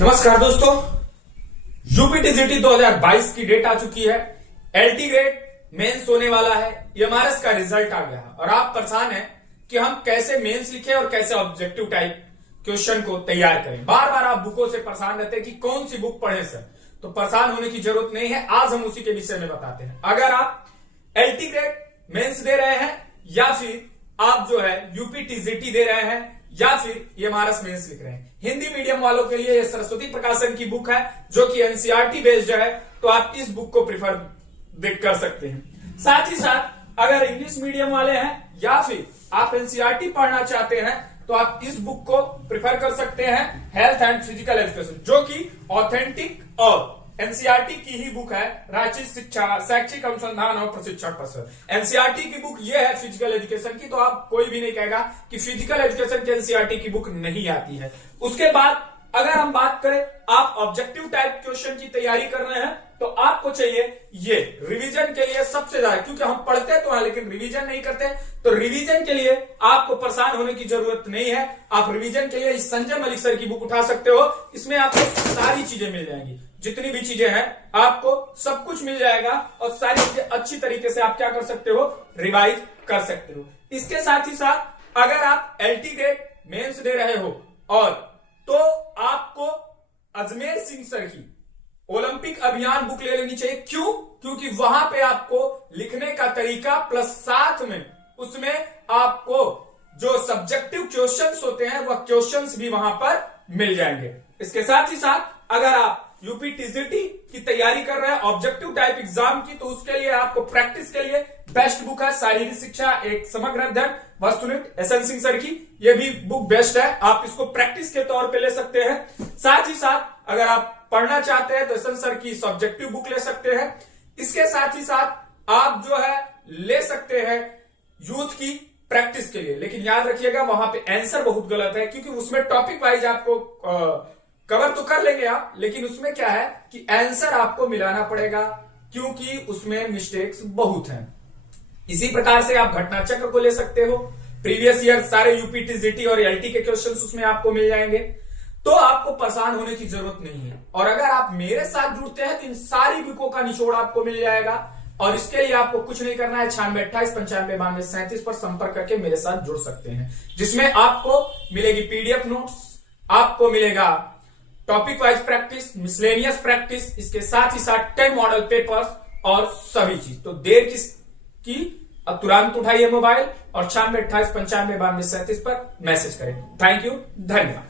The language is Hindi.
नमस्कार दोस्तों, यूपीटीजीटी 2022 की डेट आ चुकी है। एलटी ग्रेड मेंस होने वाला है। एमआरएस का रिजल्ट आ गया और आप परेशान हैं कि हम कैसे मेंस लिखें और कैसे ऑब्जेक्टिव टाइप क्वेश्चन को तैयार करें। बार बार आप बुकों से परेशान रहते हैं कि कौन सी बुक पढ़ें सर। तो परेशान होने की जरूरत नहीं है, आज हम उसी के विषय में बताते हैं। अगर आप एलटी ग्रेड मेंस दे रहे हैं या फिर आप जो है यूपीटीजीटी दे रहे हैं या फिर एमआरएस मेंस लिख रहे हैं, हिंदी मीडियम वालों के लिए ये सरस्वती प्रकाशन की बुक है जो कि एनसीईआरटी बेस्ड है, तो आप इस बुक को प्रिफर कर सकते हैं। साथ ही साथ अगर इंग्लिश मीडियम वाले हैं या फिर आप एनसीईआरटी पढ़ना चाहते हैं तो आप इस बुक को प्रिफर कर सकते हैं, हेल्थ एंड फिजिकल एजुकेशन, जो कि ऑथेंटिक और एनसीईआरटी की ही बुक है। राज्य शिक्षा शैक्षिक अनुसंधान और प्रशिक्षण परिषद, एनसीईआरटी की बुक ये है फिजिकल एजुकेशन की। तो आप कोई भी नहीं कहेगा कि फिजिकल एजुकेशन की एनसीईआरटी की बुक नहीं आती है। उसके बाद अगर हम बात करें आप ऑब्जेक्टिव टाइप क्वेश्चन की तैयारी कर रहे हैं तो आपको चाहिए ये रिवीजन के लिए सबसे ज्यादा, क्योंकि हम पढ़ते तो हैं लेकिन रिवीजन नहीं करते। तो रिवीजन के लिए आपको परेशान होने की जरूरत नहीं है। आप रिवीजन के लिए इस संजय मलिक सर की बुक उठा सकते हो। इसमें आपको सारी चीजें मिल जाएंगी, जितनी भी चीजें हैं आपको सब कुछ मिल जाएगा और सारी चीजें अच्छी तरीके से आप क्या कर सकते हो, रिवाइज कर सकते हो। इसके साथ ही साथ अगर आप एलटी ग्रेड मेंस दे रहे हो और तो आपको अजमेर सिंह सर की ओलंपिक अभियान बुक ले लेनी चाहिए। क्यों? क्योंकि वहां पे आपको लिखने का तरीका प्लस साथ में उसमें आपको जो सब्जेक्टिव क्वेश्चंस होते हैं वह क्वेश्चंस भी वहां पर मिल जाएंगे। इसके साथ ही साथ अगर आप यूपीटीजीटी की तैयारी कर रहे हैं ऑब्जेक्टिव टाइप एग्जाम की, तो उसके लिए आपको प्रैक्टिस के लिए बेस्ट बुक है शारीरिक शिक्षा एक समग्र अध्ययन वस्तुनिष्ठ एसएन सिंह सर की। यह भी बुक बेस्ट है, आप इसको प्रैक्टिस के तौर पे ले सकते हैं। साथ ही साथ अगर आप पढ़ना चाहते हैं तो एसएन सर की सब्जेक्टिव बुक ले सकते हैं। इसके साथ ही साथ आप जो है ले सकते हैं यूथ की प्रैक्टिस के लिए, लेकिन याद रखिएगा वहां पे आंसर बहुत गलत है, क्योंकि उसमें टॉपिक वाइज आपको कवर तो कर लेंगे आप, लेकिन उसमें क्या है कि आंसर आपको मिलाना पड़ेगा, क्योंकि उसमें मिस्टेक्स बहुत हैं। इसी प्रकार से आप घटना चक्र को ले सकते हो, प्रीवियस ईयर सारे यूपीटीजीटी और एलटी के क्वेश्चंस उसमें आपको मिल जाएंगे। तो आपको परेशान होने की जरूरत नहीं है। और अगर आप मेरे साथ जुड़ते हैं तो इन सारी बुकों का निचोड़ आपको मिल जाएगा। और इसके लिए आपको कुछ नहीं करना है, 9628959237 पर संपर्क करके मेरे साथ जुड़ सकते हैं, जिसमें आपको मिलेगी पीडीएफ नोट्स, आपको मिलेगा topic wise practice, miscellaneous practice, इसके साथ ही साथ 10 मॉडल पेपर्स और सभी चीज। तो देर किसकी, अब तुरंत उठाइए मोबाइल और 9628959237 पर मैसेज करें। थैंक यू, धन्यवाद।